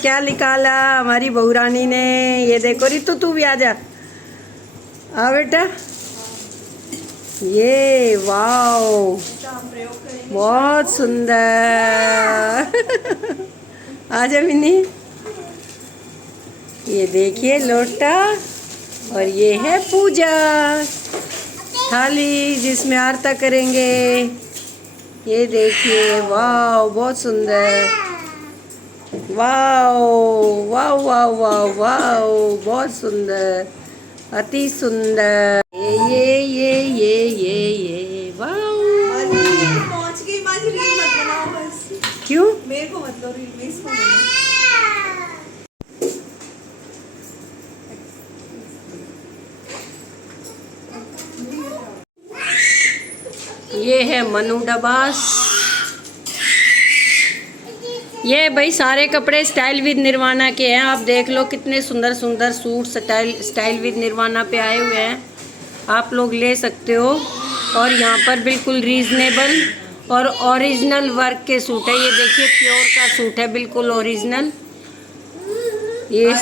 क्या निकाला हमारी बहू रानी ने। ये देखो रितु तू भी आ जा। आ बेटा। ये वाओ बहुत सुंदर। आ जा मिनी। ये देखिए लोटा और ये है पूजा थाली जिसमें आरता करेंगे। ये देखिए वाओ बहुत सुंदर। Wow wow wow wow wow बहुत सुंदर अति सुंदर। ये वाओ। पहुंच गई माँ जी, रील मत बनाओ बस। क्यों? मेरे को मत लो रील में, इसको ये है मनु डबास। ये भाई सारे कपड़े स्टाइल विद निर्वाणा के हैं। आप देख लो कितने सुंदर सुंदर सूट स्टाइल विद निर्वाणा पे आए हुए हैं। आप लोग ले सकते हो। और यहाँ पर बिल्कुल रीजनेबल और ओरिजिनल वर्क के सूट है। ये देखिए प्योर का सूट है बिल्कुल ओरिजिनल। ये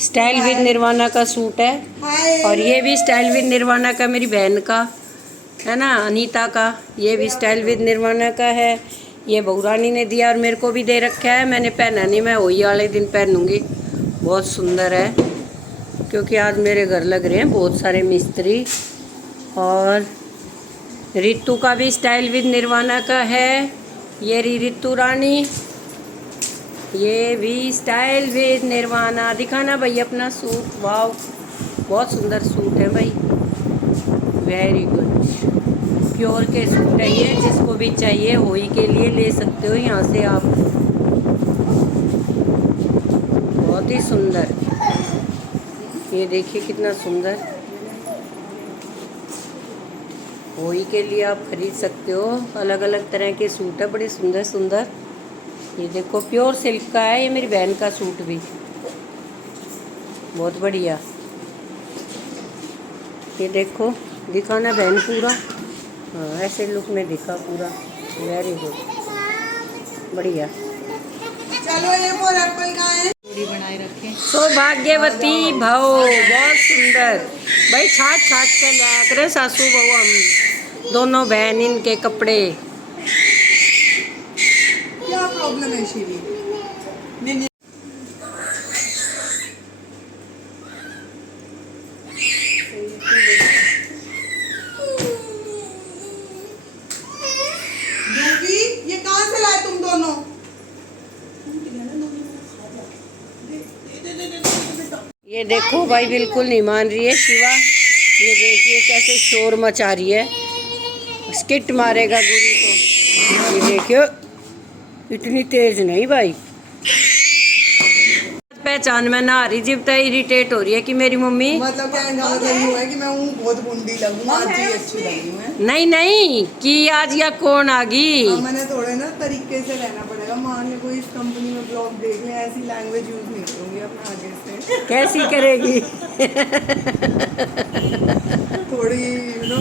स्टाइल विद निर्वाणा का सूट है। और ये भी स्टाइल विद निर्वाणा का मेरी बहन का है ना, अनीता का। ये भी स्टाइल विद निर्वाणा का है। ये बहुरानी ने दिया और मेरे को भी दे रखा है। मैंने पहना नहीं, मैं होली वाले दिन पहनूंगी। बहुत सुंदर है क्योंकि आज मेरे घर लग रहे हैं बहुत सारे मिस्त्री। और रितु का भी स्टाइल विद निर्वाणा का है। ये रितु रानी, ये भी स्टाइल विद निर्वाणा। दिखाना भाई अपना सूट। वाव बहुत सुंदर सूट है भाई, वेरी गुड। प्योर के सूट है ये। जिसको भी चाहिए होली के लिए ले सकते हो यहाँ से आप। बहुत ही सुंदर। ये देखिए कितना सुंदर। होली के लिए आप खरीद सकते हो। अलग अलग तरह के सूट है बड़े सुंदर सुंदर। ये देखो प्योर सिल्क का है। ये मेरी बहन का सूट भी बहुत बढ़िया। ये देखो दिखाना बहन पूरा। हाँ ऐसे लुक में दिखा पूरा। वेरी गुड बढ़िया। चलो ये वो एप्पल का है, पूरी बनाए रखें। सौभाग्यवती भव बहुत सुंदर भाई। छाट छाट के लाया करें सासू बहू हम दोनों बहन इनके कपड़े। क्या प्रॉब्लम है शिवी? ये कहाँ से लाए तुम दोनों? ये देखो भाई बिल्कुल नहीं मान रही है शिवा। ये देखिए कैसे शोर मचा रही है। स्किट मारेगा गुरु को। ये देखियो इतनी तेज नहीं भाई। पहचान में ना आ रही जब तक इरिटेट हो रही है कि मेरी मम्मी। मतलब क्या इनका मतलब यूँ है कि मैं हूँ बहुत गुंडी लगूँ, आज ही अच्छी लगी मैं। नहीं नहीं कि आज या कौन आ गई। मैंने थोड़े ना तरीके से रहना पड़ेगा। मान ले कोई इस कंपनी में ब्लॉग देख ले, ऐसी लैंग्वेज यूज नहीं करूँगी अपने आगे से। कैसी करेगी? थोड़ी यू नो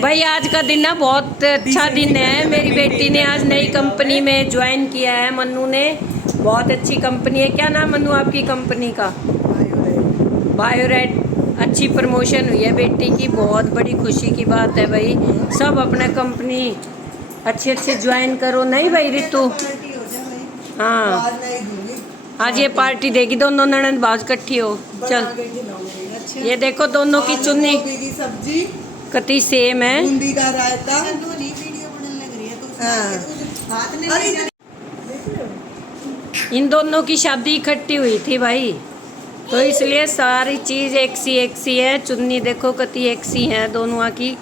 भाई आज का दिन ना बहुत अच्छा दिन है। मेरी बेटी ने आज नई कंपनी में ज्वाइन किया है। मन्नू ने। बहुत अच्छी कंपनी है। क्या नाम मन्नू आपकी कंपनी का? बायोरेट। अच्छी प्रमोशन हुई है बेटी की। बहुत बड़ी खुशी की बात है भाई। सब अपना कंपनी अच्छे अच्छे ज्वाइन करो। नहीं भाई रितु? हाँ आज ये पार्टी देगी। दोनों ननद बाज इकट्ठी हो। चल ये देखो दोनों की चुन्नी सब्जी कति सेम है। बूंदी का रायता। इन दोनों की शादी इकट्ठी हुई थी भाई, तो इसलिए सारी चीज एक सी है। चुन्नी देखो कति एक सी है दोनों की।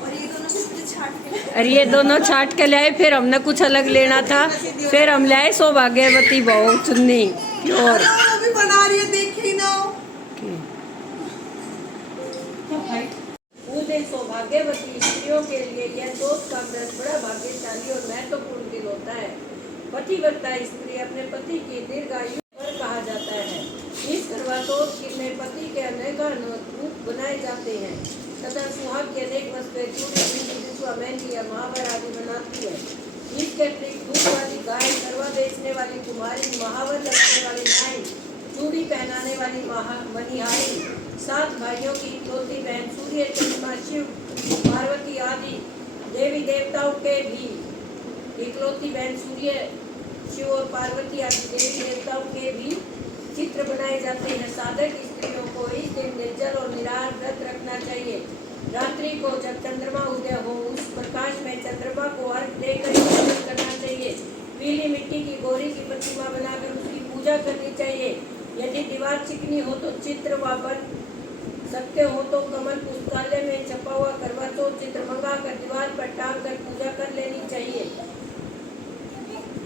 और ये दोनों छाट के लाए। फिर हमने कुछ अलग लेना था, फिर हम लाए सौभाग्यवती बहू चुन्नी प्योर। बना रही है देखी ना। सौभाग्यवती स्त्रियों के लिए यह दोस्त का व्रत बड़ा भाग्यशाली और महत्वपूर्ण दिन होता है। पतिव्रता स्त्री अपने पति की दीर्घायु पर कहा जाता है। इस करवाचौथ में पति के अनेक रूप बनाए जाते हैं तथा सुहाग की अनेक वस्तुएं चूड़ी, बिछुआ, मेहंदी या महावर आदि बनाती है। इसके अतिरिक्त दूध वाली गाय, करवा बेचने देने वाली कुमारी, महावर लगाने वाली नाई, चूड़ी पहनाने वाली मनिहारी, 7 भाइयों की इकलौती बहन, सूर्य चंद्रमा शिव पार्वती आदि देवी देवताओं के भी इकलौती बहन सूर्य शिव और पार्वती आदि देवी देवताओं के भी चित्र बनाए जाते हैं। साधक स्त्रियों को इस दिन निर्जल और निराहार व्रत रखना चाहिए। रात्रि को जब चंद्रमा उदय हो उस प्रकाश में चंद्रमा को अर्घ देकर स्नान करना चाहिए। पीली मिट्टी की गौरी की प्रतिमा बनाकर उसकी पूजा करनी चाहिए। यदि दीवार चिकनी हो तो चित्र व बन सकते हो तो कमल पुस्तकालय में छपा हुआ करवा चौथ चित्र मंगाकर दीवार पर टांग कर पूजा कर लेनी चाहिए।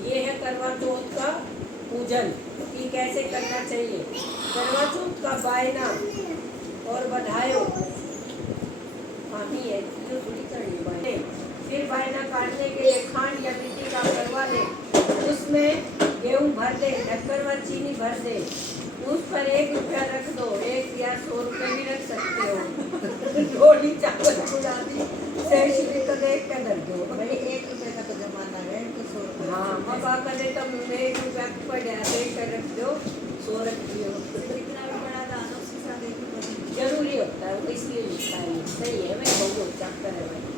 ये है करवा चौथ का पूजन कि कैसे करना चाहिए। करवा चौथ का बायना और बधाई है जो थोड़ी करनी बायने। फिर बायना काटने के लिए खांड या मिट्टी का करवा ले, उसमें गेहूं भर दे, ढक्कन व चीनी भर दे, उस पर 1 रुपया रख दो। 1 या 100 रुपये भी रख सकते हो। रोटी चावल गुलाबी शेष भी तो देख कर रख दो भाई। 1 रुपये का तो जमाना है तो 100 रुपये। हाँ मका करे तब 1 रुपया पड़ जाए देख कर रख दो, 100 रख दियो। इतना भी बड़ा दाना उसके साथ जरूरी होता है, वो इसलिए लिखा है। सही है, मैं बहुत चक्कर है भाई।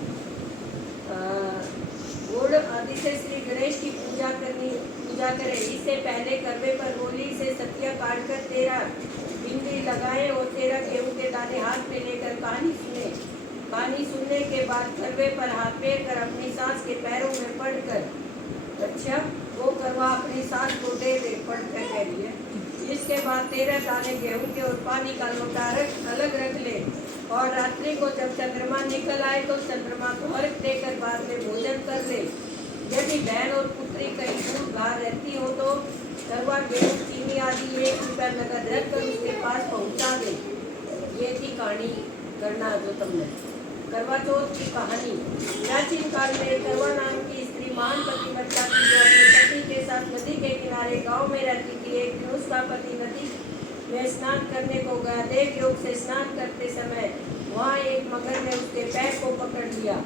गुड़ आदि से श्री गणेश की पूजा करें। इससे पहले करवे पर गोली से सतिया काटकर 13 बिंदी लगाएं और 13 गेहूं के दाने हाथ में लेकर कहानी सुने। कहानी सुनने के बाद करवे पर हाथ फेर कर अपनी सास के पैरों में पड़कर, अच्छा वो करवा अपनी सास को दे पड़कर कह रही है। इसके बाद 13 दाने गेहूं के और पानी का लोटा अलग रख ले और रात्रि को जब चंद्रमा निकल आए तो चंद्रमा को अर्घ देकर बाद में भोजन कर ले। यदि बहन और पुत्री कहीं दूर बाहर रहती हो तो करवा गेहूं चीनी आदि 1 रुपया नगद रख कर उसके पास पहुंचा दे। ये थी कहानी करना जो तुमने। करवा चौथ की कहानी। प्राचीन काल में करवा नाम की स्त्री महान पतिव्रता थी जो अपने पति के साथ नदी के किनारे गांव में रहती थी। एक दिन उसका पति नदी में स्नान करने को गया। देव योग से स्नान करते समय वहाँ एक मगर ने उसके पैर को पकड़ लिया।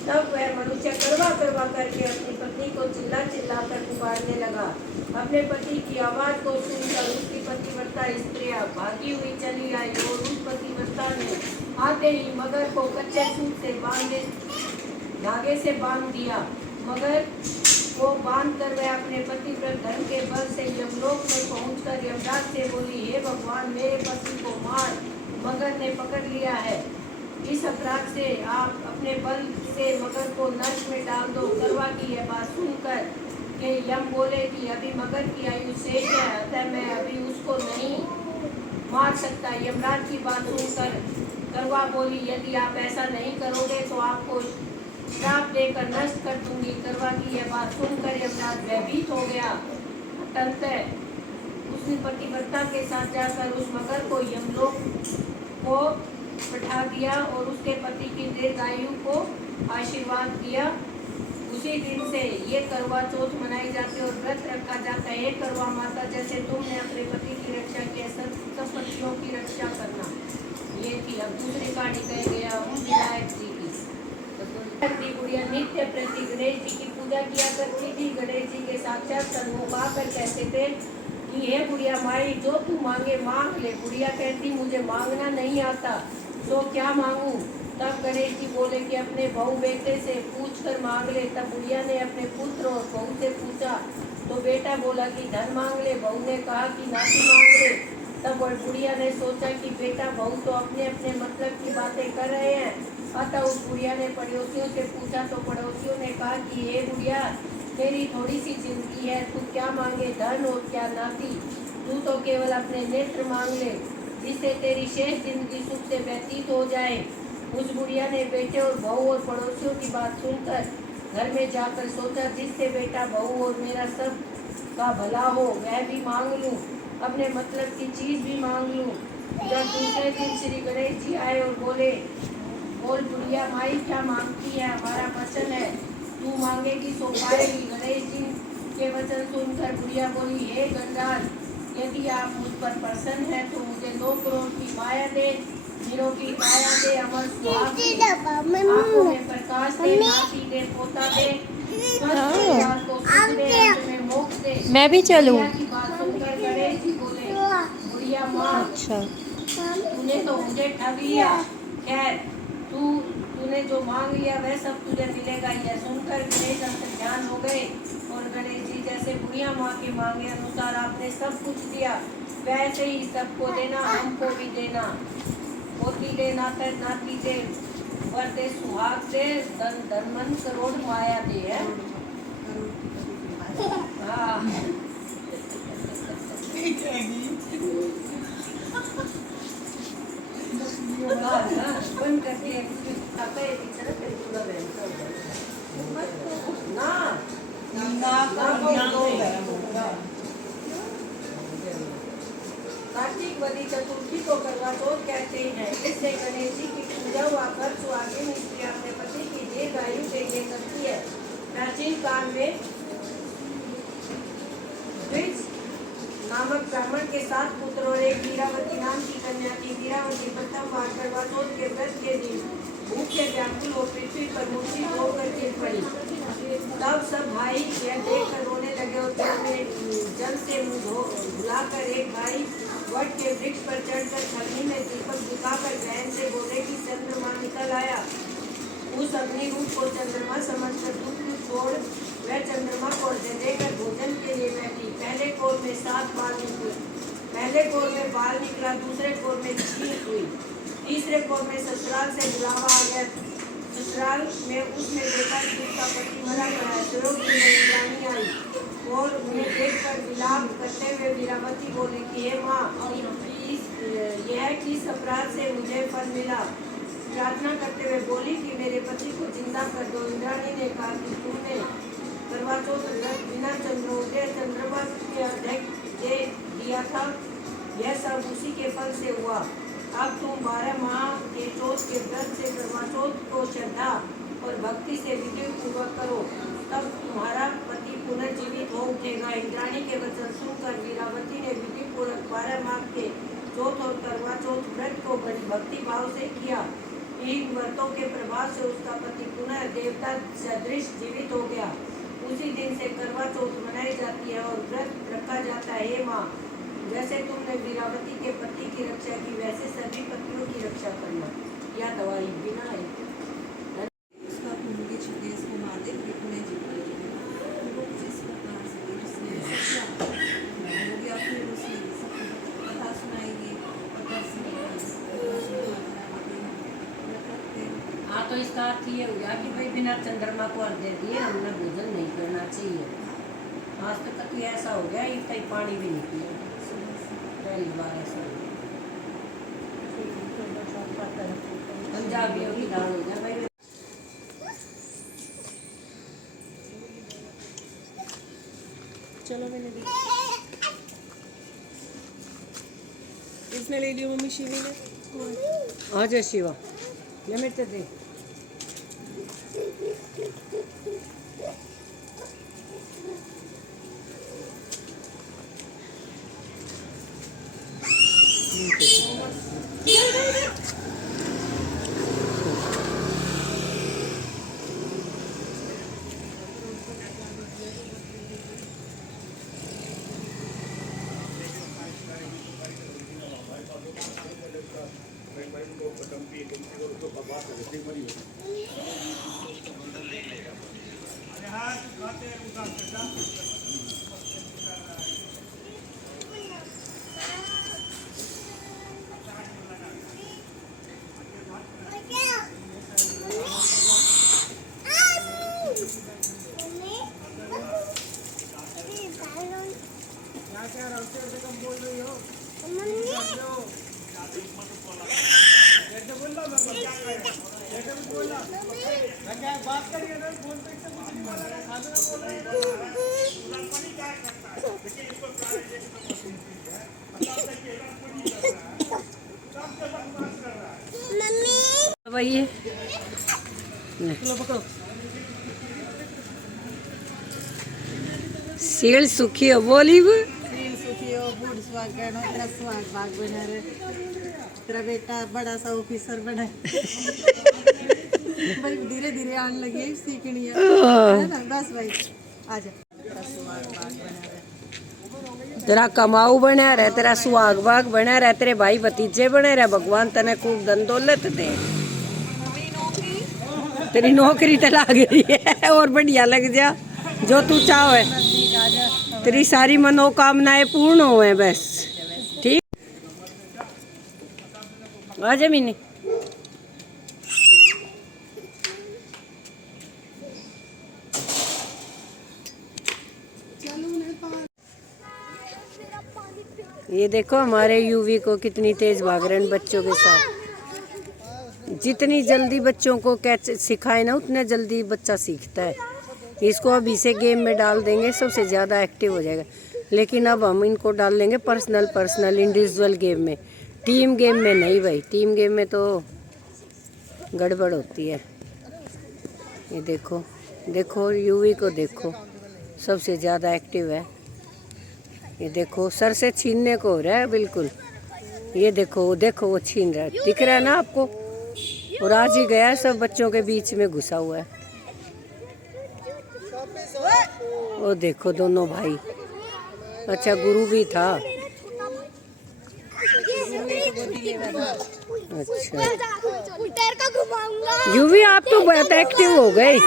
तब वह मनुष्य करवा करके अपनी पत्नी को चिल्ला कर पुकारने लगा। अपने पति की आवाज को सुनकर उसकी पतिव्रता स्त्रियां भागी हुई चली आई और उस पतिव्रता ने आते ही मगर को कच्चे सूत से धागे से बांध दिया। मगर को बांध कर वह अपने पतिव्रत धर्म के बल से यमलोक में पहुंचकर यमराज से बोली, हे भगवान, मेरे पति को मार मगर ने पकड़ लिया है। इस अपराध से आप अपने बल से मगर को नर्क में डाल दो। करवा की यह बात सुनकर के यम बोले कि अभी मगर की आयु शेष है, अतः मैं अभी उसको नहीं मार सकता। यमराज की बात सुनकर करवा बोली, यदि आप ऐसा नहीं करोगे तो आपको श्राप देकर नष्ट कर दूंगी। करवा की यह बात सुनकर यमराज भयभीत हो गया। अतः उसने पतिव्रता के साथ जाकर उस मगर को यमलोक को पठा दिया और उसके पति की दीर्घायु को आशीर्वाद दिया। उसी दिन से ये करवा चौथ मनाई जाती है और व्रत रखा जाता है। करवा माता, जैसे तुमने अपने पति की रक्षा की, सब पतियों की रक्षा करना। ये थी। अब दूसरी कहानी कह गया विनायक जी की। गुड़िया नित्य प्रति गणेश जी की पूजा किया करती थी। गणेश जी के साक्षात सन्मुख आकर कहते थे कि हे गुड़िया माई, जो तू मांगे मांग ले। गुड़िया कहती, मुझे मांगना नहीं आता तो क्या मांगू। तब गणेश जी बोले कि अपने बहू बेटे से पूछ कर मांग ले। तब गुड़िया ने अपने पुत्र और बहू से पूछा तो बेटा बोला कि धन मांग ले। बहू ने कहा कि नाती मांग ले। तब गुड़िया ने सोचा कि बेटा बहू तो अपने अपने मतलब की बातें कर रहे हैं। अतः उस गुड़िया ने पड़ोसियों से पूछा तो पड़ोसियों ने कहा कि हे गुड़िया, तेरी थोड़ी सी जिंदगी है, तू क्या मांगे, धन और क्या नाती। तू तो केवल अपने नेत्र मांग ले, जिससे तेरी शेष जिंदगी सुख से व्यतीत हो जाए। उस गुड़िया ने बेटे और बहू और पड़ोसियों की बात सुनकर घर में जाकर सोचा, जिससे बेटा बहू और मेरा सब का भला हो वह भी मांग लूं, अपने मतलब की चीज भी मांग लूं। जब दूसरे दिन श्री गणेश जी आए और बोले, बोल गुड़िया माई, क्या मांगती है, हमारा वचन है, तू मांगेगी सो पाएगी। गणेश जी के वचन सुनकर गुड़िया बोली, हे गणराज, यदि आप मुझ पर प्रसन्न हैं तो मुझे 2 करोड़ की माया दे, हीरों की माया दे, अमर सुहाग दे, आंखों में प्रकाश दे, नाती दे, पोता दे, स्वस्थ परिवार को सुख दे, अंत में मोक्ष मैं भी चलूं? की बात सुनकर गणेश जी बोले, बुढ़िया माँ, अच्छा। तूने तो मुझे ठग लिया। खैर, तूने जो मांग लिया वह सब तुझे मिलेगा। यह सुनकर गणेश अंतर्ध्यान हो गए और गणेश जी जैसे बुढ़िया माँ के मांगे अनुसार आपने सब कुछ दिया, वैसे ही सबको देना, हमको भी देना। पोती दे नाती दे, वर दे सुहाग दे, धन मन करोड़ माया दे। है हाँ। बंद करती है आता है टीचर तेरे पूरा ना कार्तिक वदी चतुर्थी को करवा चौथ कहते हैं। इससे गणेश जी की पूजा हुआ कर सुहागिन स्त्री अपने पति की दीर्घायु के लिए करती है। प्राचीन काल में द्विज नामक ब्राह्मण के 7 पुत्र और एक वीरावती नाम की कन्या थी। वीरावती प्रथम बार करवा चौथ के व्रत के दिन भूखे व्याकुल हो पृथ्वी पर मूर्छित होकर गिर पड़ी। तब सब भाई यह देखकर रोने लगे और जल में जल से मुंह धुलाकर एक भाई वट के वृक्ष पर चढ़कर छलनी में दीपक दिखाकर बहन से बोले कि चंद्रमा निकल आया। उस अग्नि रूप को चंद्रमा समझकर दूध छोड़ वह चंद्रमा को अर्घ्य देकर भोजन के लिए बैठी। पहले कोर में 7 बाल निकले। पहले कोर में बाल निकला, दूसरे कोर में छींक हुई, तीसरे कोर में ससुराल से बुलावा आ गया। ससुराल में उसने देखा कि उसका पति मरा पड़ा है। स्वरूप की इंद्राणी आई और उन्हें देखकर विलाप करते हुए वीरावती बोली कि हे माँ, यह किस अपराध से मुझे फल मिला। प्रार्थना करते हुए बोली कि मेरे पति को जिंदा कर दो। इंद्राणी ने कहा कि तुमने करवा चौथ व्रत बिना चंद्रोदय चंद्रमा के अर्घ्य दे दिया था, यह सब उसी के फल से हुआ। अब तुम 12 माह के चौथ के व्रत से करवा चौथ को श्रद्धा और भक्ति से विधि पूर्वक करो, तब तुम्हारा पति पुनर्जीवित हो उठेगा। इंद्राणी के वचन सुनकर वीरावती ने विधि पूर्वक 12 माह के चौथ और करवा चौथ व्रत को बड़ी भक्ति भाव से किया। इन व्रतों के प्रभाव से उसका पति पुनः देवता सदृश जीवित हो गया। उसी दिन से करवा चौथ मनाई जाती है और व्रत रखा जाता है। हे माँ, जैसे तुमने वीरावती के पति की रक्षा की, वैसे सभी पतियों की रक्षा करना। या दवाई बिना है उसका खून के छिपे इसको मार दे, फिर तुम्हें जीवन वो जिस प्रकार से उसने हो गया, फिर उसने कथा सुनाएगी और हाँ, तो इसका अर्थ ये हो गया कि भाई बिना चंद्रमा को अर्घ्य दिए हमने भोजन नहीं करना चाहिए। आज तक तो ऐसा हो गया, एक कहीं पानी भी नहीं पिया, पहली बार ऐसा हो गया। पंजाबियों की दाल हो गया भाई। चलो मैंने दी, इसने ले लियो मम्मी, शिवी ने। आ जा शिवा, ले मेरे दे। दवाइए सील सुखी हो बोली वो सुखी हो, बूढ़ सुहागन हो, तेरा सुहाग भाग बना रहे, तेरा बेटा बड़ा सा ऑफिसर बना भाई धीरे धीरे आने लगी है, सीखनी है ना। बस भाई आजा, तेरा सुहाग भाग बना रहे। तेरा कमाऊ बना रहे, तेरा सुहाग बाग बना रहे, तेरे भाई भतीजे बने रहे, भगवान तने खूब धन दौलत दे। तेरी नौकरी तो लग रही है और बढ़िया लग जा, जो तू चाहे तेरी सारी मनोकामनाएं पूर्ण हो बस। ठीक आ जा मीनी। ये देखो हमारे यूवी को कितनी तेज भाग रहे हैं बच्चों के साथ। जितनी जल्दी बच्चों को कैच सिखाए ना उतने जल्दी बच्चा सीखता है। इसको अब इसे गेम में डाल देंगे सबसे ज़्यादा एक्टिव हो जाएगा। लेकिन अब हम इनको डाल देंगे पर्सनल इंडिविजुअल गेम में, टीम गेम में नहीं भाई। टीम गेम में तो गड़बड़ होती है। ये देखो देखो यूवी को देखो, सबसे ज़्यादा एक्टिव है। ये देखो सर से छीनने को हो रहा है बिल्कुल। ये देखो वो छीन रहा है, दिख रहा है ना आपको। और आज ही गया है, सब बच्चों के बीच में घुसा हुआ है। वो देखो दोनों भाई। अच्छा गुरु भी था। अच्छा यूवी आप तो बहुत एक्टिव हो गए।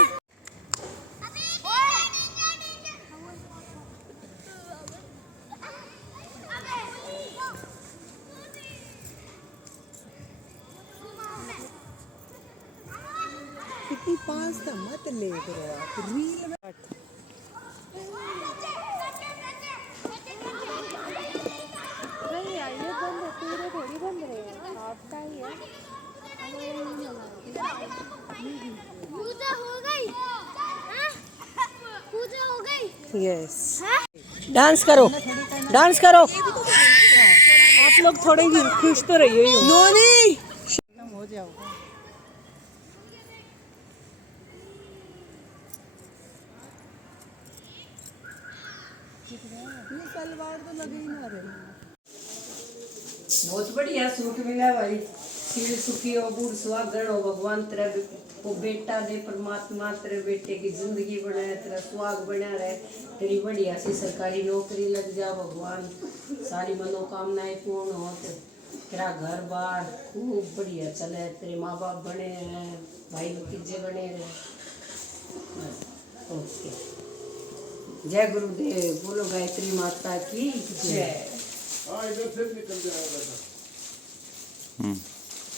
कितनी पास था मत ले करो आप रील में। नहीं यार ये बंद है, पूरे थोड़ी बंद रहे हाफ का ही है। पूजा हो गई, पूजा हो गई। यस डांस करो, डांस करो। आप लोग थोड़े खुश तो रहिए। नोनी हो जाओ। ये सलवार तो लगे ही ना रहे। बहुत बढ़िया सूट मिला भाई। सिर सुखी हो, बूढ़ सुहागण हो, भगवान तेरा को बेटा दे, परमात्मा तेरे बेटे की जिंदगी बनाए, तेरा सुहाग बना रहे, तेरी बढ़िया सी सरकारी नौकरी लग जा भगवान, सारी मनोकामनाएं पूर्ण हो, तेरा घर बार खूब बढ़िया चले, तेरे माँ बाप बने हैं, भाई भतीजे बने रहे। ओके जय गुरुदेव, बोलो गायत्री माता की जय।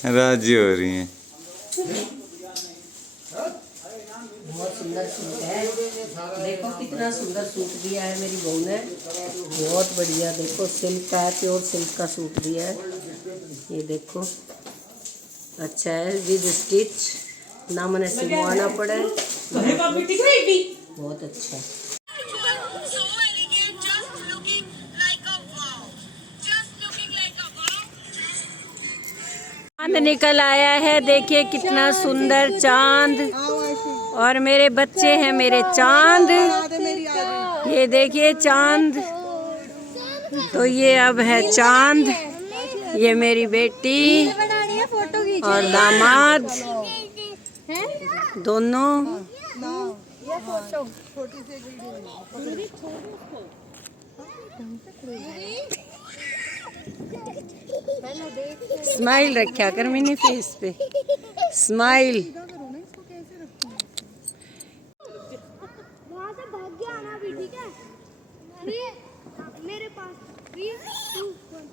राजी हो रही हैं। बहुत सुंदर सूट है, देखो कितना सुंदर सूट दिया है मेरी बहू ने, बहुत बढ़िया। देखो सिल्क का है, प्योर सिल्क का सूट दिया है। ये देखो अच्छा है, विद स्टिच, ना मैंने सिलवाना पड़ा है, बहुत अच्छा। चांद निकल आया है, देखिए कितना सुंदर चांद, और मेरे बच्चे हैं मेरे चांद। ये देखिए चांद, तो ये अब है चांद, ये मेरी बेटी और दामाद दोनों। स्माइल रखा कर मैंने फेस पे, स्माइल। वहाँ से भाग के आना भी, ठीक है? अरे मेरे पास 3, 2, 1।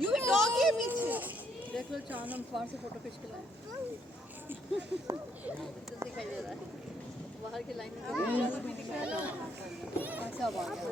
यू डॉग है पीछे। देख लो चांद, हम बाहर से फोटो खींच के लाए। दिखाई दे रहा है बाहर की लाइन में। अच्छा बात है।